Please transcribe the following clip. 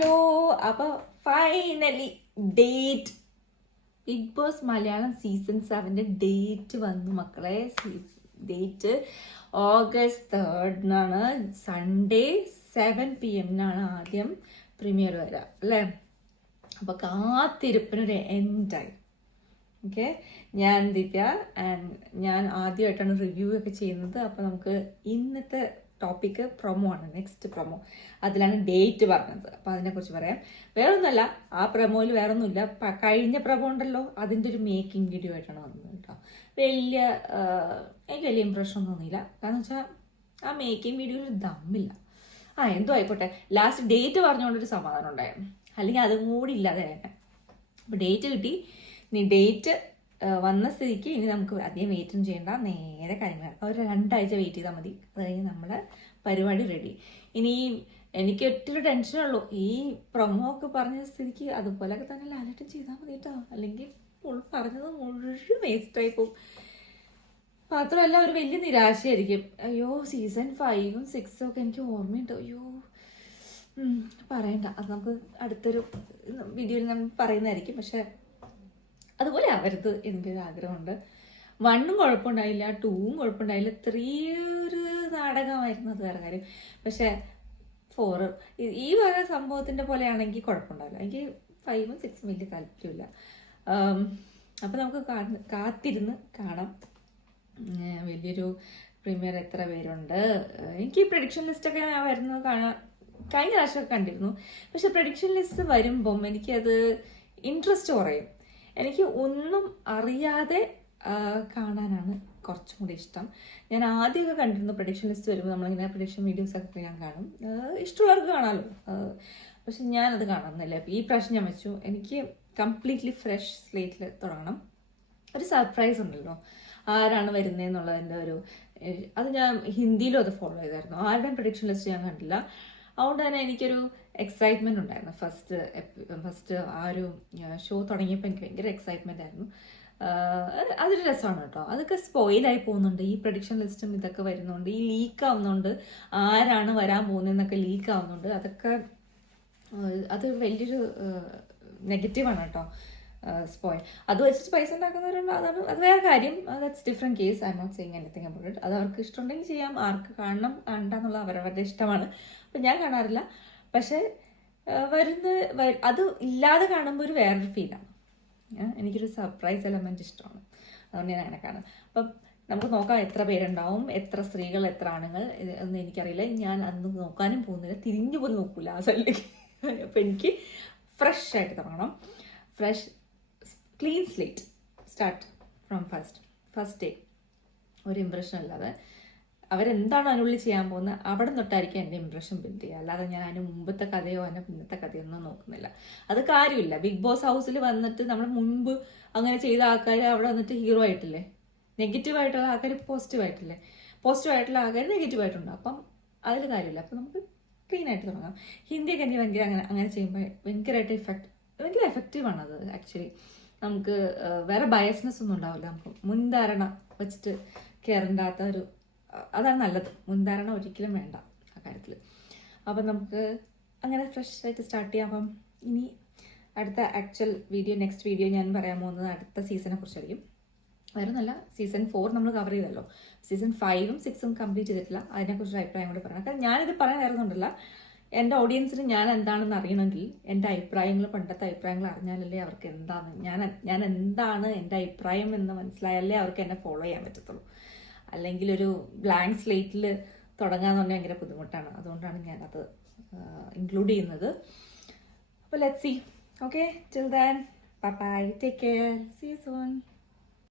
Hello അപ്പൊ finally date Bigg Boss Malayalam season സെവന്റെ date വന്നു മക്കളെ. ഡേറ്റ് ഓഗസ്റ്റ് തേർഡിനാണ് സൺഡേ സെവൻ പി എമ്മിനാണ് ആദ്യം പ്രീമിയർ വരിക അല്ലേ? അപ്പൊ കാത്തിരിപ്പിനൊരു എൻഡായി ഓക്കെ ഞാൻ ദിവ്യ ആൻഡ് ഞാൻ ആദ്യമായിട്ടാണ് റിവ്യൂ ഒക്കെ ചെയ്യുന്നത്. അപ്പോൾ നമുക്ക് ഇന്നത്തെ ടോപ്പിക്ക് പ്രൊമോ ആണ് നെക്സ്റ്റ് പ്രൊമോ അതിലാണ് ഡേറ്റ് പറഞ്ഞത്. അപ്പോൾ അതിനെക്കുറിച്ച് പറയാം. വേറൊന്നുമല്ല ആ പ്രൊമോയിൽ വേറൊന്നുമില്ല. കഴിഞ്ഞ പ്രൊമോ ഉണ്ടല്ലോ അതിന്റെ ഒരു മേക്കിംഗ് വീഡിയോ ആയിട്ടാണ് വന്നത് കേട്ടോ വലിയ എനിക്ക് വലിയ ഇമ്പ്രഷൻ തോന്നിയില്ല കാരണം വെച്ചാൽ ആ മേക്കിംഗ് വീഡിയോയിൽ ദമ്മില്ല ആ എന്തോ ആയിക്കോട്ടെ. ലാസ്റ്റ് ഡേറ്റ് പറഞ്ഞുകൊണ്ടൊരു സമാധാനം ഉണ്ടായിരുന്നു. അല്ലെങ്കിൽ അതും കൂടി ഇല്ലാതെ തന്നെ. അപ്പോൾ ഡേറ്റ് കിട്ടി. ഇനി ഡേറ്റ് വന്ന സ്ഥിതിക്ക് ഇനി നമുക്ക് അധികം വെയിറ്റും ചെയ്യേണ്ട. നേരെ കാര്യങ്ങൾ ഒരു രണ്ടാഴ്ച വെയിറ്റ് ചെയ്താൽ മതി. അത് കഴിഞ്ഞ് നമ്മളെ പരിപാടി റെഡി ഇനി എനിക്ക് ഒറ്റൊരു ടെൻഷനുള്ളൂ ഈ പ്രൊമോ ഒക്കെ പറഞ്ഞ സ്ഥിതിക്ക് അതുപോലെയൊക്കെ തന്നെ ലാലേട്ടൻ ചെയ്താൽ മതി കേട്ടോ അല്ലെങ്കിൽ പറഞ്ഞത് മുഴുവൻ വേസ്റ്റായി പോകും മാത്രമല്ല ഒരു വലിയ നിരാശയായിരിക്കും. അയ്യോ സീസൺ ഫൈവും സിക്സും ഒക്കെ എനിക്ക് ഓർമ്മയുണ്ട്. അയ്യോ പറയണ്ട. അത് നമുക്ക് അടുത്തൊരു വീഡിയോയിൽ നമ്മൾ പറയുന്നതായിരിക്കും. പക്ഷെ അതുപോലെ ആവരുത് എനിക്കൊരു ആഗ്രഹമുണ്ട്. വണ്ണും കുഴപ്പമുണ്ടായില്ല ടൂവും കുഴപ്പമുണ്ടായില്ല. ത്രീ ഒരു നാടകമായിരുന്നു അത് വേറെ കാര്യം. പക്ഷെ ഫോർ ഈ വക സംഭവത്തിന്റെ പോലെയാണെങ്കിൽ കുഴപ്പമുണ്ടാവില്ല. എനിക്ക് ഫൈവും സിക്സും വലിയ താല്പര്യമില്ല. അപ്പോൾ നമുക്ക് കാത്തിരുന്ന് കാണാം. വലിയൊരു പ്രീമിയർ എത്ര പേരുണ്ട്. എനിക്ക് പ്രഡിക്ഷൻ ലിസ്റ്റൊക്കെ ഞാൻ വരുന്നത് കാണാൻ കഴിഞ്ഞ പ്രാവശ്യമൊക്കെ കണ്ടിരുന്നു. പക്ഷെ പ്രഡിക്ഷൻ ലിസ്റ്റ് വരുമ്പം എനിക്കത് ഇൻട്രസ്റ്റ് കുറയും. എനിക്ക് ഒന്നും അറിയാതെ കാണാനാണ് കുറച്ചും കൂടി ഇഷ്ടം. ഞാൻ ആദ്യമൊക്കെ കണ്ടിരുന്നു പ്രഡിക്ഷൻ ലിസ്റ്റ് വരുമ്പോൾ നമ്മളിങ്ങനെ പ്രഡിക്ഷൻ വീഡിയോസ് ഒക്കെ ഞാൻ കാണും. ഇഷ്ടമുള്ളവർക്ക് കാണാമല്ലോ പക്ഷെ ഞാനത് കാണുന്നില്ല. അപ്പോൾ ഈ പ്രാവശ്യം ഞാൻ വെച്ചു. എനിക്ക് കംപ്ലീറ്റ്ലി ഫ്രഷ് സ്ലേറ്റിൽ തുടങ്ങണം. ഒരു സർപ്രൈസ് ഉണ്ടല്ലോ. ആരാണ് വരുന്നതെന്നുള്ളതിന്റെ ഒരു അത് ഞാൻ ഹിന്ദിയിലും അത് ഫോളോ ചെയ്തായിരുന്നു. ആരുടെയും പ്രഡിക്ഷൻ ലിസ്റ്റ് ഞാൻ കണ്ടില്ല. അതുകൊണ്ട് തന്നെ എനിക്കൊരു എക്സൈറ്റ്മെന്റ് ഉണ്ടായിരുന്നു. ഫസ്റ്റ് ഫസ്റ്റ് ആ ഒരു ഷോ തുടങ്ങിയപ്പോൾ എനിക്ക് ഭയങ്കര എക്സൈറ്റ്മെന്റ് ആയിരുന്നു. അതൊരു രസമാണ് കേട്ടോ. അതൊക്കെ സ്പോയിലായി പോകുന്നുണ്ട്. ഈ പ്രഡിക്ഷൻ ലിസ്റ്റും ഇതൊക്കെ വരുന്നുണ്ട്. ഈ ലീക്ക് ആവുന്നുണ്ട്. ആരാണ് വരാൻ പോകുന്നതെന്നൊക്കെ ലീക്ക് ആവുന്നുണ്ട്. അതൊക്കെ അത് വലിയൊരു നെഗറ്റീവാണ് കേട്ടോ. സ്പോയിൽ അത് വെച്ചിട്ട് പൈസ ഉണ്ടാക്കുന്നവരുണ്ട്. അതാണ് അത് വേറെ കാര്യം. That's different case I not saying anything about it അത് അവർക്ക് ഇഷ്ടമുണ്ടെങ്കിൽ ചെയ്യാം. ആർക്ക് കാണണം കണ്ടെന്നുള്ള അവരവരുടെ ഇഷ്ടമാണ്. അപ്പം ഞാൻ കാണാറില്ല. പക്ഷേ വരുന്ന അത് ഇല്ലാതെ കാണുമ്പോൾ ഒരു വേറൊരു ഫീലാണ് എനിക്കൊരു സർപ്രൈസ് എലമെന്റ് ഇഷ്ടമാണ്. അതുകൊണ്ട് ഞാൻ അങ്ങനെ കാണാം. അപ്പം നമുക്ക് നോക്കാം എത്ര പേരുണ്ടാവും എത്ര സ്ത്രീകൾ എത്ര ആണുങ്ങൾ എന്ന് എനിക്കറിയില്ല. ഞാൻ അന്ന് നോക്കാനും പോകുന്നില്ല. തിരിഞ്ഞു പോലും നോക്കൂല ആ സ്ഥലത്തേക്ക്. അപ്പം എനിക്ക് ഫ്രഷ് ആയിട്ട് തുടങ്ങണം. Fresh clean slate start from first first day ഒരു ഇമ്പ്രഷൻ അല്ലാതെ. അവരെന്താണോ അതിനുള്ളിൽ ചെയ്യാൻ പോകുന്നത്? അവിടെ തൊട്ടായിരിക്കും എന്റെ ഇംപ്രഷൻ ബിൽഡ് ചെയ്യുക. അല്ലാതെ ഞാൻ അതിന് മുമ്പത്തെ കഥയോ അതിന്റെ പിന്നത്തെ കഥയോ ഒന്നും നോക്കുന്നില്ല. അത് കാര്യമില്ല. ബിഗ് ബോസ് ഹൗസിൽ വന്നിട്ട് നമ്മൾ മുൻപ് അങ്ങനെ ചെയ്ത ആൾക്കാർ അവിടെ വന്നിട്ട് ഹീറോ ആയിട്ടില്ലേ? നെഗറ്റീവ് ആയിട്ടുള്ള ആൾക്കാർ പോസിറ്റീവ് ആയിട്ടില്ലേ? പോസിറ്റീവ് ആയിട്ടുള്ള ആൾക്കാർ നെഗറ്റീവ് ആയിട്ടുണ്ട്. അപ്പം അതിൽ കാര്യമില്ല. അപ്പം നമുക്ക് ക്ലീൻ ആയിട്ട് തുടങ്ങാം. ഹിന്ദിയൊക്കെ എനിക്ക് ഭയങ്കര അങ്ങനെ അങ്ങനെ ചെയ്യുമ്പോൾ ഭയങ്കരമായിട്ട് ഇഫക്റ്റ് ഭയങ്കര എഫക്റ്റീവാണ് അത് ആക്ച്വലി നമുക്ക് വേറെ ബയസ്നെസ് ഒന്നും ഉണ്ടാവില്ല. നമുക്ക് മുൻധാരണ വെച്ചിട്ട് കയറണ്ടാത്ത ഒരു അതാണ് നല്ലത്. മുൻധാരണ ഒരിക്കലും വേണ്ട ആ കാര്യത്തിൽ അപ്പം നമുക്ക് അങ്ങനെ ഫ്രഷ് ആയിട്ട് സ്റ്റാർട്ട് ചെയ്യാം. അപ്പം ഇനി അടുത്ത ആക്ച്വൽ വീഡിയോ നെക്സ്റ്റ് വീഡിയോ ഞാൻ പറയാൻ പോകുന്നത് അടുത്ത സീസണെ കുറിച്ചായിരിക്കും. വേറെ നല്ല സീസൺ ഫോർ നമ്മൾ കവർ ചെയ്തല്ലോ. സീസൺ ഫൈവും സിക്സും കംപ്ലീറ്റ് ചെയ്തിട്ടില്ല. അതിനെക്കുറിച്ച് അഭിപ്രായം കൂടി പറയണം. കാരണം ഞാനിത് പറയാൻ വേറൊന്നുമില്ല എന്റെ ഓഡിയൻസിന് ഞാൻ എന്താണെന്ന് അറിയണമെങ്കിൽ എന്റെ അഭിപ്രായങ്ങൾ പണ്ടത്തെ അഭിപ്രായങ്ങൾ അറിഞ്ഞാലല്ലേ അവർക്ക് എന്താണ് ഞാൻ ഞാൻ എന്താണ് എന്റെ അഭിപ്രായം എന്ന് മനസ്സിലായാലേ അവർക്ക് എന്നെ ഫോളോ ചെയ്യാൻ പറ്റത്തുള്ളൂ. അല്ലെങ്കിൽ ഒരു ബ്ലാങ്ക് സ്ലേറ്റിൽ തുടങ്ങാന്ന് പറഞ്ഞാൽ ഭയങ്കര ബുദ്ധിമുട്ടാണ്. അതുകൊണ്ടാണ് ഞാനത് ഇൻക്ലൂഡ് ചെയ്യുന്നത്. അപ്പോൾ let see okay till then bye take care see soon